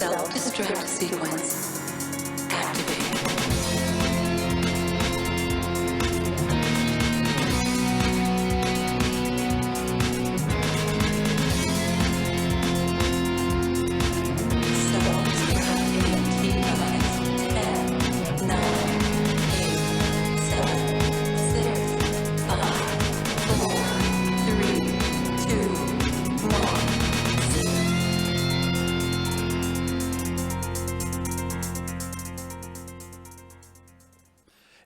Self-Destruct sequence activated.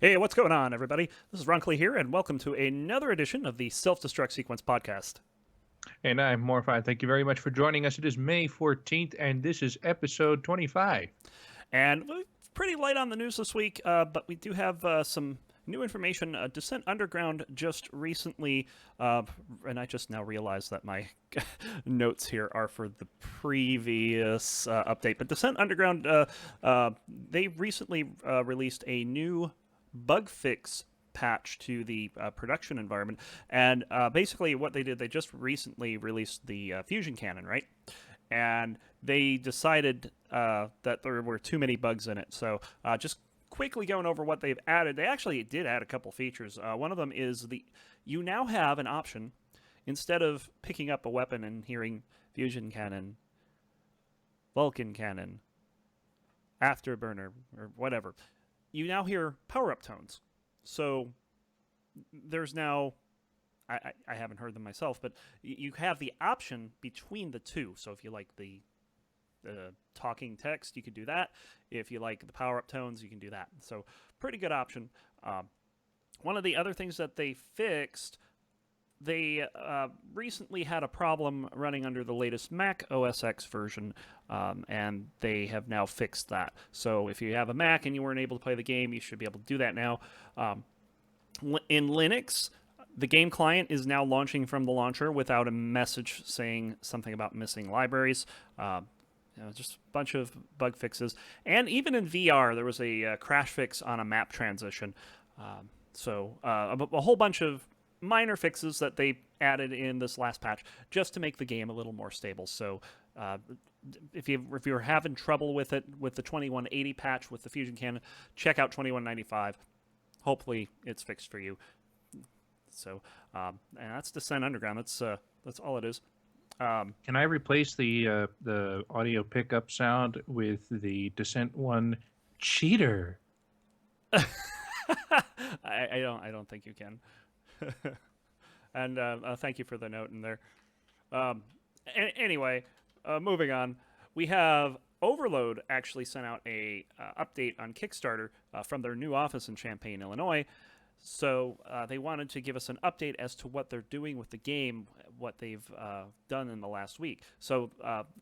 Hey, what's going on, everybody? This is Runkley here, and welcome to another edition of the Self-Destruct Sequence podcast. And I'm Morphi. Thank you very much for joining us. It is May 14th, and this is episode 25. And we're pretty light on the news this week, but we do have some new information. Descent Underground just recently, and I just now realized that my notes here are for the previous update, but Descent Underground, they recently released a new bug fix patch to the production environment, and basically what they did, they just recently released the fusion cannon, right? And they decided that there were too many bugs in it, so just quickly going over what they've added. They actually did add a couple features. One of them is you now have an option, instead of picking up a weapon and hearing fusion cannon, Vulcan cannon, afterburner, or whatever, you now hear power-up tones. So there's now I haven't heard them myself, but you have the option between the two. So if you like the talking text, you can do that. If you like the power up tones, you can do that. So pretty good option. One of the other things that they fixed, they recently had a problem running under the latest Mac OS X version, and they have now fixed that. So if you have a Mac and you weren't able to play the game, you should be able to do that now. In Linux, the game client is now launching from the launcher without a message saying something about missing libraries. Just a bunch of bug fixes. And even in VR, there was a crash fix on a map transition. A whole bunch of minor fixes that they added in this last patch just to make the game a little more stable. So if you're having trouble with it with the 2180 patch with the Fusion Cannon, check out 2195. Hopefully it's fixed for you. So and that's Descent Underground. That's all it is. Can I replace the audio pickup sound with the Descent one cheater? I don't think you can. And thank you for the note in there. Anyway, moving on, we have Overload actually sent out a update on Kickstarter from their new office in Champaign, Illinois. So they wanted to give us an update as to what they're doing with the game, what they've done in the last week. So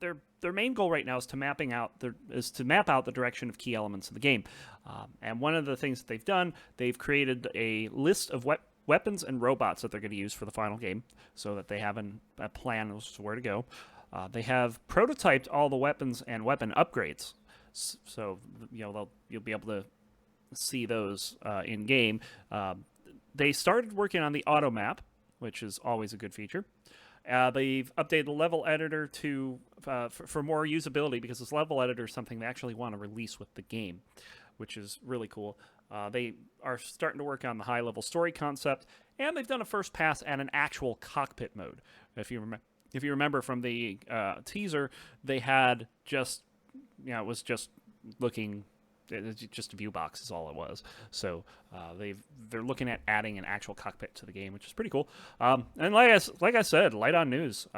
their main goal right now is to map out the direction of key elements of the game. And one of the things that they've done, they've created a list of weapons and robots that they're going to use for the final game, so that they have a plan as to where to go. They have prototyped all the weapons and weapon upgrades, so you'll be able to see those in game. They started working on the auto map, which is always a good feature. They've updated the level editor to for more usability, because this level editor is something they actually want to release with the game, which is really cool. They are starting to work on the high-level story concept, and they've done a first pass at an actual cockpit mode. If you remember from the teaser, they had just it was just looking. It's just a view box is all it was. So they're looking at adding an actual cockpit to the game, which is pretty cool. And like I said, light on news.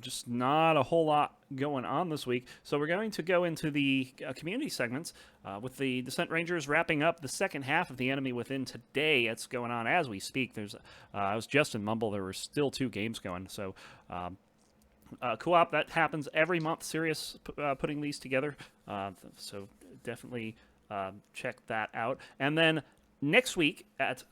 Just not a whole lot going on this week. So we're going to go into the community segments with the Descent Rangers wrapping up the second half of the Enemy Within today. It's going on as we speak. I was just in Mumble. There were still 2 games going. So co-op, that happens every month. Serious putting these together. So definitely check that out. And then next week at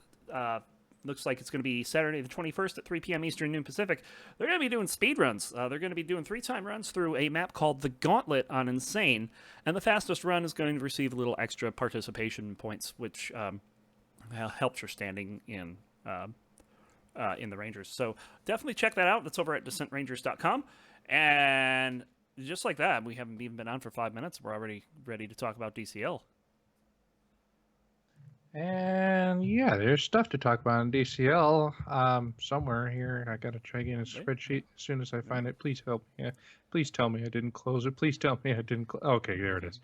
looks like it's going to be Saturday the 21st at 3 p.m. Eastern, noon Pacific, they're going to be doing speed runs. They're going to be doing 3-time runs through a map called the Gauntlet on Insane, and the fastest run is going to receive a little extra participation points, which helps your standing in the Rangers. So definitely check that out. That's over at DescentRangers.com. And just like that, we haven't even been on for 5 minutes. We're already ready to talk about DCL. And yeah, there's stuff to talk about in DCL somewhere here. I got to try again a spreadsheet as soon as I find it. Please help me. Yeah. Please tell me I didn't close it. Please tell me I didn't. Okay, there it is.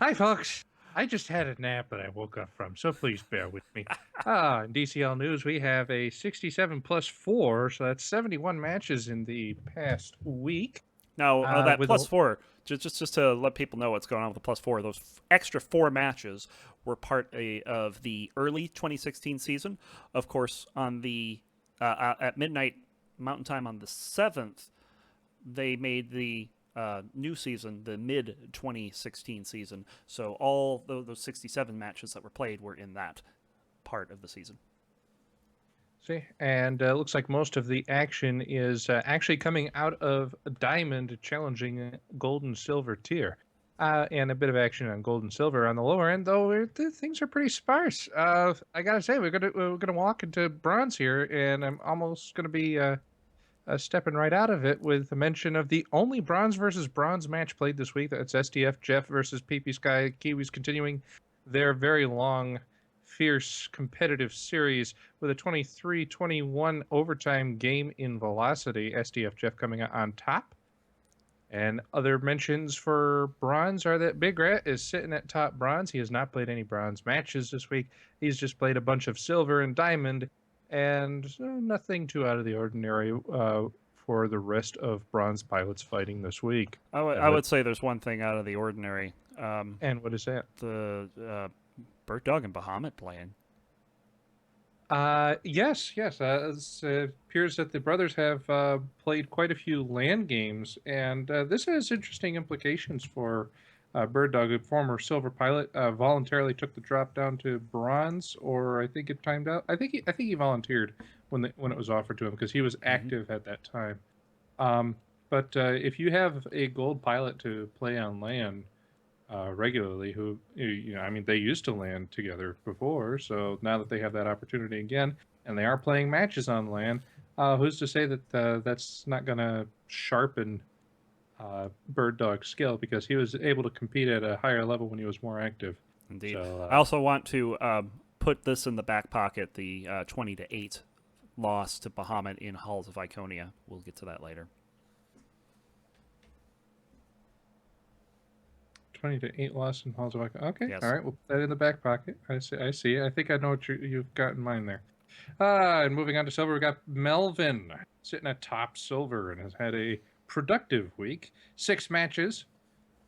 Hi, folks. I just had a nap that I woke up from, so please bear with me. In DCL news, we have a 67 plus 4, so that's 71 matches in the past week. Now, that plus 4, just to let people know what's going on with the plus 4, those extra 4 matches were part of the early 2016 season. Of course, on the at midnight Mountain Time on the 7th, they made the new season, the mid-2016 season. So all those 67 matches that were played were in that part of the season. See, and it looks like most of the action is actually coming out of Diamond, challenging Gold and Silver tier. And a bit of action on Gold and Silver on the lower end, though things are pretty sparse. I gotta say, we're gonna walk into Bronze here, and I'm almost gonna be stepping right out of it with a mention of the only Bronze versus Bronze match played this week. That's SDF Jeff versus PP Sky Kiwis, continuing their very long, fierce competitive series with a 23-21 overtime game in Velocity. SDF Jeff coming out on top. And other mentions for Bronze are that Big Rat is sitting at top Bronze. He has not played any Bronze matches this week. He's just played a bunch of Silver and Diamond. and nothing too out of the ordinary for the rest of bronze pilots fighting this week. I would say there's one thing out of the ordinary. And what is that? The Bird Dog and Bahamut playing. Yes. It appears that the brothers have played quite a few land games, and this has interesting implications for Bird Dog, a former silver pilot, voluntarily took the drop down to bronze, or I think it timed out. I think he volunteered when it was offered to him because he was active at that time. Um, but if you have a gold pilot to play on land regularly, who I mean, they used to land together before, so now that they have that opportunity again, and they are playing matches on land, who's to say that that's not going to sharpen Bird Dog's skill because he was able to compete at a higher level when he was more active. Indeed. So, I also want to put this in the back pocket: the 20-8 loss to Bahamut in Halls of Iconia. We'll get to that later. 20-8 loss in Halls of Iconia. Okay, Yes. all right, we'll put that in the back pocket. I see. I think I know what you've got in mind there. And moving on to silver, we got Melvin sitting at top silver and has had a productive week. 6 matches,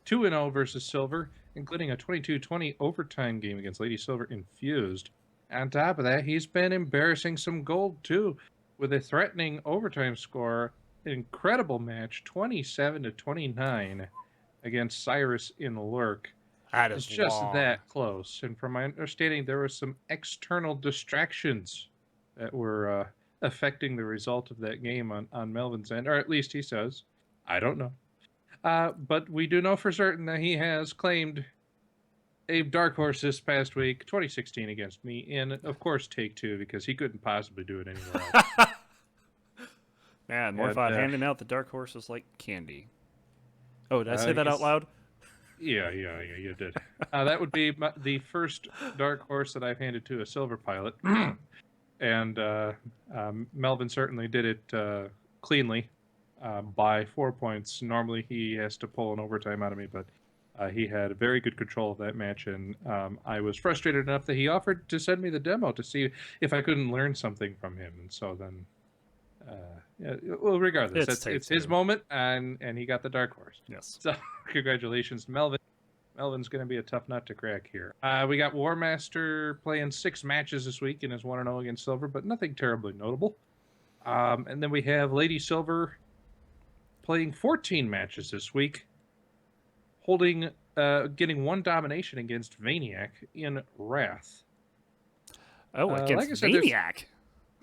2-0 versus silver, including a 22-20 overtime game against Lady Silver Infused. On top of that, he's been embarrassing some gold too, with a threatening overtime score. Incredible match, 27-29 against Cyrus in Lurk. That It's just that close. And from my understanding, there were some external distractions that were affecting the result of that game on Melvin's end, or at least he says. I don't know. But we do know for certain that he has claimed a dark horse this past week, 2016 against me, in, of course, take 2, because he couldn't possibly do it anywhere else. Man, Morphat handing out the dark horses like candy. Oh, did I say that out loud? Yeah, you did. That would be the first dark horse that I've handed to a silver pilot. And Melvin certainly did it cleanly by 4 points. Normally he has to pull an overtime out of me, but he had very good control of that match. And I was frustrated enough that he offered to send me the demo to see if I couldn't learn something from him. And so then... well, regardless, it's his moment, and he got the dark horse. Yes. So, congratulations to Melvin. Melvin's going to be a tough nut to crack here. We got War Master playing 6 matches this week and is 1-0 against Silver, but nothing terribly notable. And then we have Lady Silver playing 14 matches this week, getting 1 domination against Vaniac in Wrath. Oh, against like I said, Vaniac.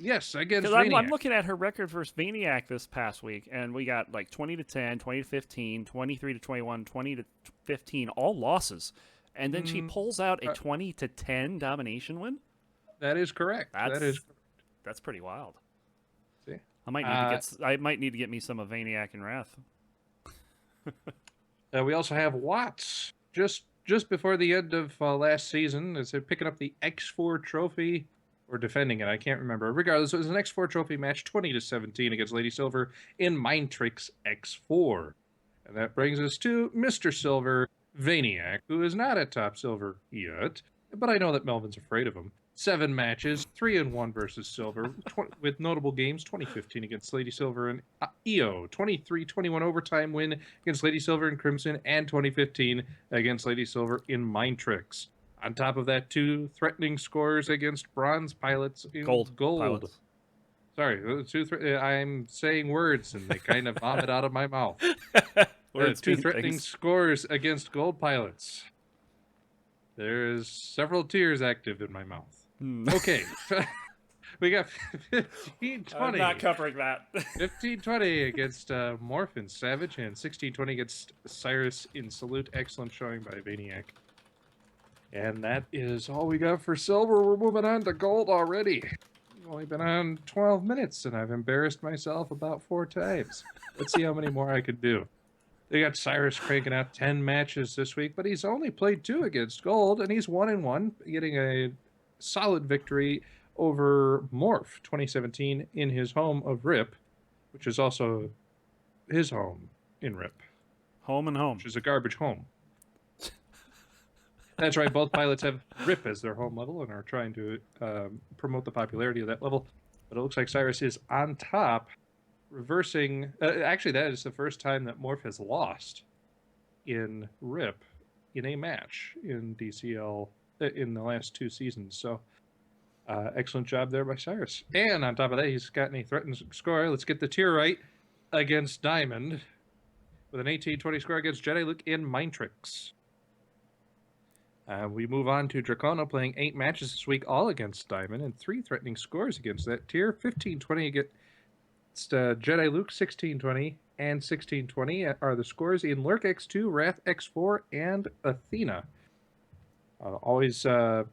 Yes, against Because Vaniac. I'm looking at her record versus Vaniac this past week, and we got like 20-10, 20-15, 23-21, 20-15, all losses. And then she pulls out a 20-10 domination win? That is correct. That's pretty wild. See? I might need to get me some of Vaniac and Wrath. We also have Watts just before the end of last season as they're picking up the X4 trophy, or defending it, I can't remember. Regardless, it was an X4 trophy match, 20-17 against Lady Silver in Mind Tricks X4. And that brings us to Mr. Silver, Vaniac, who is not at top silver yet, but I know that Melvin's afraid of him. 7 matches, 3-1 versus Silver, with notable games, 2015 against Lady Silver and EO, 23-21 overtime win against Lady Silver and Crimson, and 2015 against Lady Silver in Mind Tricks. On top of that, 2 threatening scores against bronze pilots in gold. Pilots. Sorry, I'm saying words and they kind of vomit out of my mouth. 2 threatening scores against gold pilots. There's several tears active in my mouth. Okay. We got 15-20. I'm not covering that. 15-20 against Morphin Savage and 16-20 against Cyrus in Salute. Excellent showing by Vaniac. And that is all we got for silver. We're moving on to gold already. We've only been on 12 minutes, and I've embarrassed myself about 4 times. Let's see how many more I can do. They got Cyrus cranking out 10 matches this week, but he's only played 2 against gold, and he's 1-1, getting a solid victory over Morph 2017 in his home of Rip, which is also his home in Rip. Home and home. Which is a garbage home. That's right. Both pilots have Rip as their home level and are trying to promote the popularity of that level. But it looks like Cyrus is on top, reversing. Actually, that is the first time that Morph has lost in RIP in a match in DCL in the last 2 seasons. So excellent job there by Cyrus. And on top of that, he's gotten a threatened score. Let's get the tier right against Diamond with an 18-20 score against Jedi Luke in Mind Tricks. We move on to Dracona playing 8 matches this week, all against Diamond, and 3 threatening scores against that tier. 15-20 against Jedi Luke, 16-20 and 16-20 are the scores in Lurk X2, Wrath X4, and Athena. Always a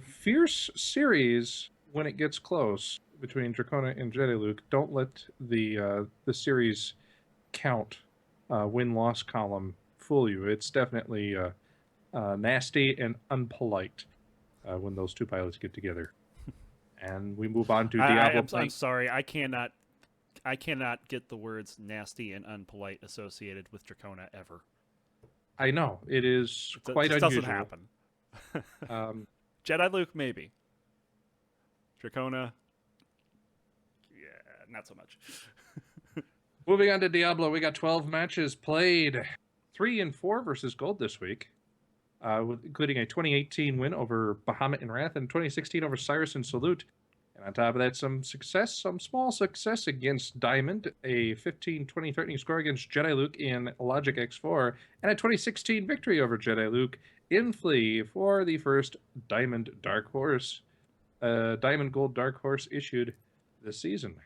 fierce series when it gets close between Dracona and Jedi Luke. Don't let the series count win-loss column fool you. It's definitely nasty and unpolite when those 2 pilots get together. And we move on to Diablo. I'm sorry, I cannot get the words nasty and unpolite associated with Dracona ever. I know it is quite unusual. Doesn't happen. Jedi Luke, maybe. Dracona, yeah, not so much. Moving on to Diablo, we got 12 matches played. 3-4 versus Gold this week, including a 2018 win over Bahamut and Wrath and 2016 over Cyrus and Salute. And on top of that, some small success against Diamond, a 15-20 threatening score against Jedi Luke in Logic X4, and a 2016 victory over Jedi Luke in Flea for the first Diamond Dark Horse, Diamond Gold Dark Horse issued this season.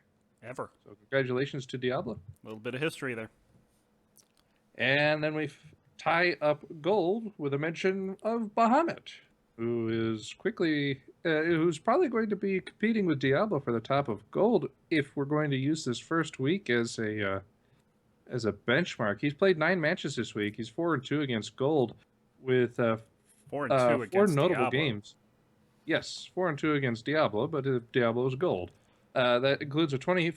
Ever. So congratulations to Diablo. A little bit of history there. And then we tie up Gold with a mention of Bahamut, who is who's probably going to be competing with Diablo for the top of Gold if we're going to use this first week as a benchmark. He's played 9 matches this week. He's 4-2 against Gold with 4-2 against 4 notable Diablo. games. Yes, 4-2 against Diablo, but Diablo is Gold. That includes a 20.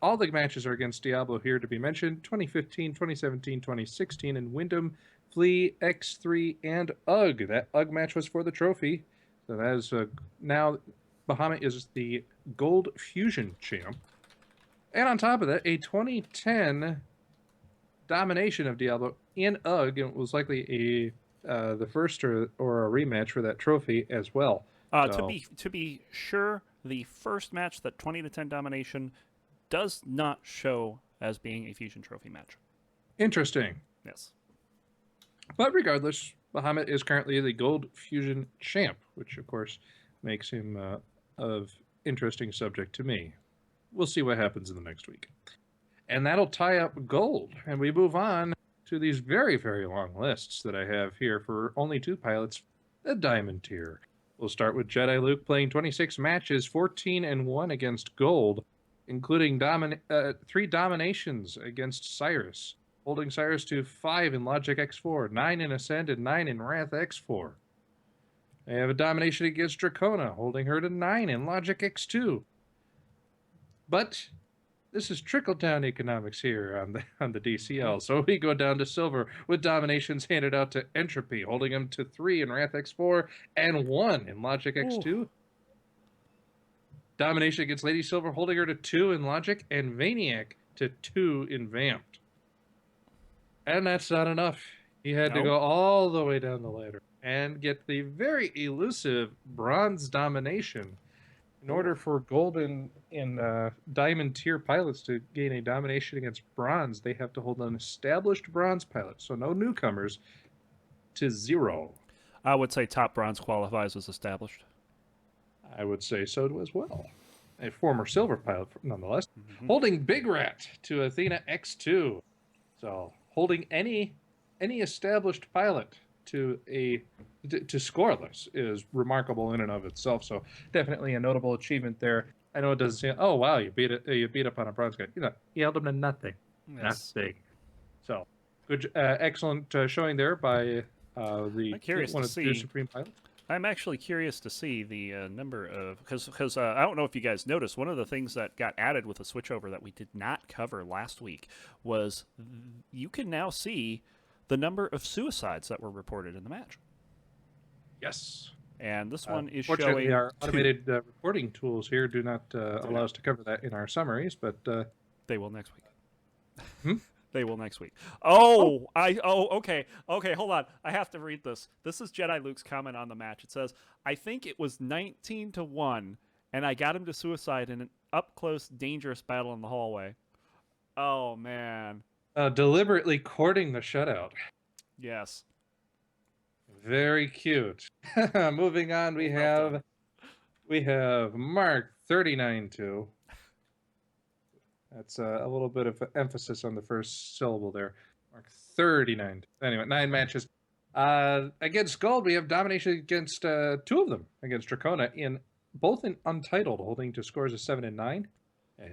All the matches are against Diablo here to be mentioned: 2015, 2017, 2016, and Wyndham, Flea, X3, and UGG. That UGG match was for the trophy. So that is now Bahamut is the Gold Fusion champ. And on top of that, a 2010 domination of Diablo in UGG, and it was likely the first or a rematch for that trophy as well. To be sure, the first match, that 20-10 domination, does not show as being a Fusion Trophy match. Interesting. Yes. But regardless, Bahamut is currently the Gold Fusion champ, which of course makes him of interesting subject to me. We'll see what happens in the next week. And that'll tie up Gold. And we move on to these very, very long lists that I have here for only 2 pilots, the Diamond tier. We'll start with Jedi Luke playing 26 matches, 14-1 against Gold, including 3 dominations against Cyrus, holding Cyrus to 5 in Logic X4, 9 in Ascend, and 9 in Wrath X4. They have a domination against Dracona, holding her to 9 in Logic X2. But this is trickle-down economics here on the DCL. So we go down to Silver with dominations handed out to Entropy, holding him to 3 in Wrath X4 and 1 in Logic X2. Ooh. Domination against Lady Silver, holding her to 2 in Logic, and Vaniac to 2 in Vamped. And that's not enough. He had to go all the way down the ladder and get the very elusive Bronze domination. In order for Gold and Diamond tier pilots to gain a domination against Bronze, they have to hold an established Bronze pilot, so no newcomers, to 0. I would say top Bronze qualifies as established. I would say so as well. A former Silver pilot, nonetheless. Mm-hmm. Holding Big Rat to Athena X2. So holding any established pilot to scoreless is remarkable in and of itself. So definitely a notable achievement there. I know it doesn't seem, oh wow, you beat up on a Bronze guy. You held him to nothing. Yes. Nothing. So good, excellent showing there by one of the Supreme pilots. I'm actually curious to see the number of, because I don't know if you guys noticed, one of the things that got added with the switchover that we did not cover last week was you can now see the number of suicides that were reported in the match. Yes. And this one is Fortunately, showing our two. automated reporting tools here do not allow us to cover that in our summaries, but They will next week. Hmm? They will next week. Okay. Hold on. I have to read this. This is Jedi Luke's comment on the match. It says, "I think it was 19-1, and I got him to suicide in an up close, dangerous battle in the hallway." Oh man. deliberately courting the shutout. Yes. Very cute. Moving on, we Well done. have Mark 39-2. That's a little bit of emphasis on the first syllable there. Mark 39. Anyway, 9 matches. Against Gold, we have domination against 2 of them against Dracona, both in Untitled, holding to scores of 7 and 9.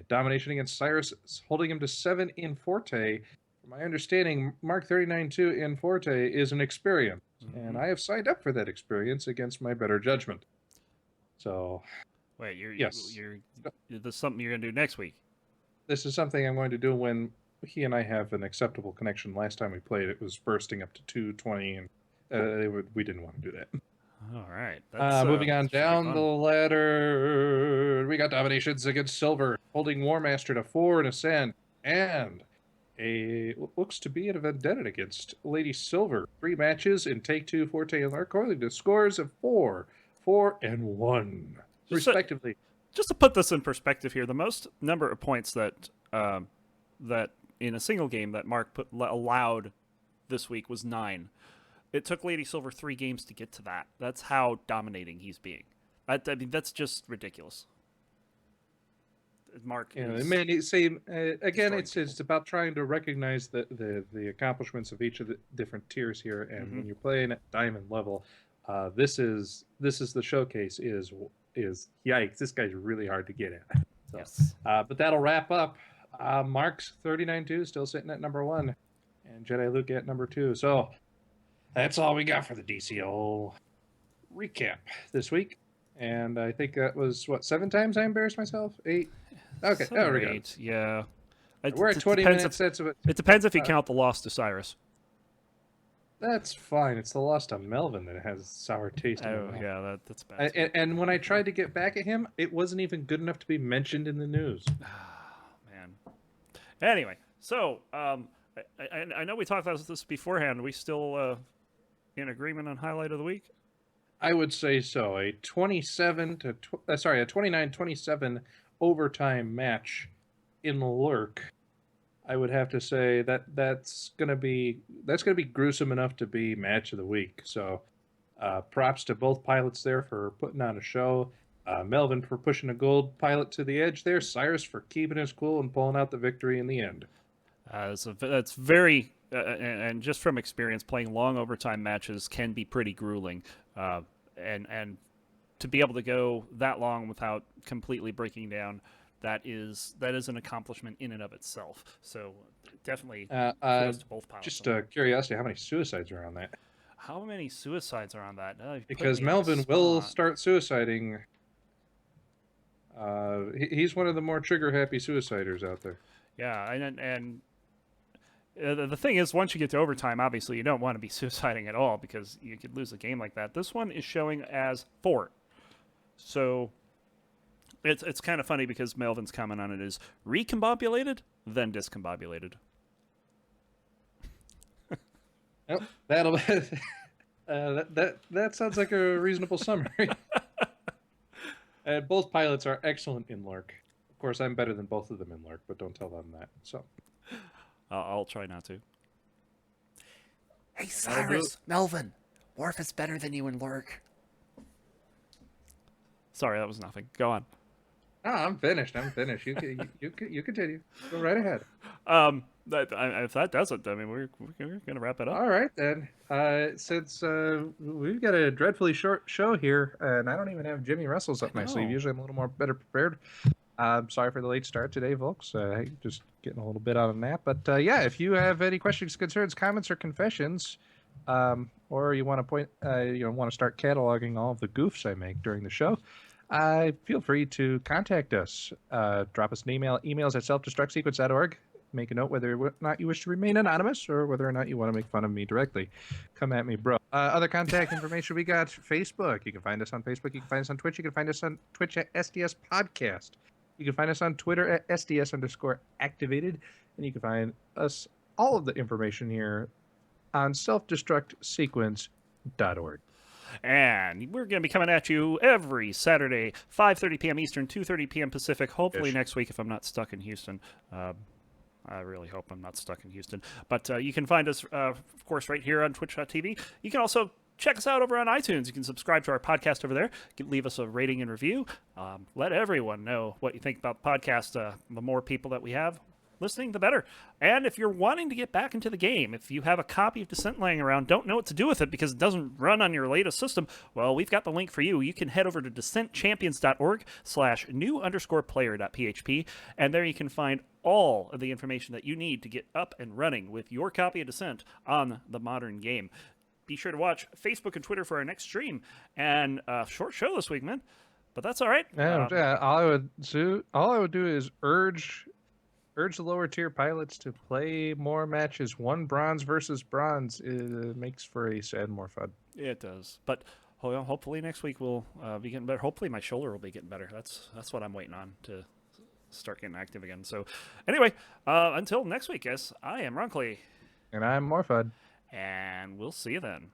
Domination against Cyrus, holding him to 7 in Forte. From my understanding, Mark 39-2 in Forte is an experience, and I have signed up for that experience against my better judgment. So, Wait, yes. this is something you're gonna do next week. This is something I'm going to do when he and I have an acceptable connection. Last time we played, it was bursting up to 220, and we didn't want to do that. All right. Moving on down the ladder, we got dominations against Silver, holding War Master to 4 in Ascend, and what looks to be a vendetta against Lady Silver. 3 matches in Take-Two, Forte, and Lark, holding to scores of 4, 4, and 1, respectively. Just to put this in perspective here, the most number of points that that in a single game that Mark allowed this week was 9. It took Lady Silver 3 games to get to that. That's how dominating he's being. I mean, that's just ridiculous. Mark, again, it's about trying to recognize the accomplishments of each of the different tiers here, and when you're playing at diamond level, this is the showcase. Is yikes! This guy's really hard to get at. So, yes. But that'll wrap up. Mark's 39-2, still sitting at number 1, and Jedi Luke at number 2. So that's all we got for the DCO recap this week. And I think that was 7 times I embarrassed myself. 8. Okay, there we go. Yeah. We're at 20 minutes. It depends if you count the loss to Cyrus. That's fine. It's the loss to Melvin that has sour taste. Oh, yeah, that's bad. And when I tried to get back at him, it wasn't even good enough to be mentioned in the news. Man. Anyway, so I know we talked about this beforehand. Are we still in agreement on highlight of the week? I would say so. A 29-27 overtime match in Lurk. I would have to say that's gonna be gruesome enough to be match of the week. So, props to both pilots there for putting on a show. Melvin for pushing a gold pilot to the edge there. Cyrus for keeping his cool and pulling out the victory in the end. That's very and just from experience, playing long overtime matches can be pretty grueling. And to be able to go that long without completely breaking down. That is an accomplishment in and of itself. So definitely kudos to both pilots. Just curiosity, how many suicides are on that? How many suicides are on that? Because Melvin will start suiciding. He's one of the more trigger-happy suiciders out there. Yeah, and the thing is, once you get to overtime, obviously you don't want to be suiciding at all because you could lose a game like that. This one is showing as 4. So it's kind of funny because Melvin's comment on it is recombobulated, then discombobulated. Yep, that'll that sounds like a reasonable summary. And both pilots are excellent in Lurk. Of course, I'm better than both of them in Lurk, but don't tell them that. So I'll try not to. Hey, Cyrus, Melvin, Worf is better than you in Lurk. Sorry, that was nothing. Go on. No, I'm finished. You continue. Go right ahead. If that does it, I mean, we're gonna wrap it up. All right then. Since we've got a dreadfully short show here, and I don't even have Jimmy Russell's up my sleeve. Usually, I'm a little more better prepared. Sorry for the late start today, folks. Just getting a little bit out of a nap. But yeah, if you have any questions, concerns, comments, or confessions, or you want to want to start cataloging all of the goofs I make during the show, feel free to contact us. Drop us an email. Emails at selfdestructsequence.org. make a note whether or not you wish to remain anonymous or whether or not you want to make fun of me directly. Come at me, bro. Other contact information, we got Facebook. You can find us on Facebook. You can find us on Twitch. You can find us on Twitch at SDS Podcast. You can find us on Twitter at SDS_activated. And you can find us, all of the information here, on selfdestructsequence.org. And we're going to be coming at you every Saturday, 5:30 p.m. Eastern, 2:30 p.m. Pacific. Hopefully next week if I'm not stuck in Houston. I really hope I'm not stuck in Houston. But you can find us, of course, right here on twitch.tv. You can also check us out over on iTunes. You can subscribe to our podcast over there. You can leave us a rating and review. Let everyone know what you think about the podcast. The more people that we have listening, the better. And if you're wanting to get back into the game, if you have a copy of Descent laying around, don't know what to do with it because it doesn't run on your latest system, well, we've got the link for you. You can head over to descentchampions.org/new_player.php, and there you can find all of the information that you need to get up and running with your copy of Descent on the modern game. Be sure to watch Facebook and Twitter for our next stream. And short show this week, man. But that's all right. All I would do is urge the lower tier pilots to play more matches. One bronze versus bronze makes for a sad more fun. It does. But hopefully next week we'll be getting better. Hopefully my shoulder will be getting better. That's what I'm waiting on to start getting active again. So anyway, until next week, guys, I am Runkly. And I'm Morphud. And we'll see you then.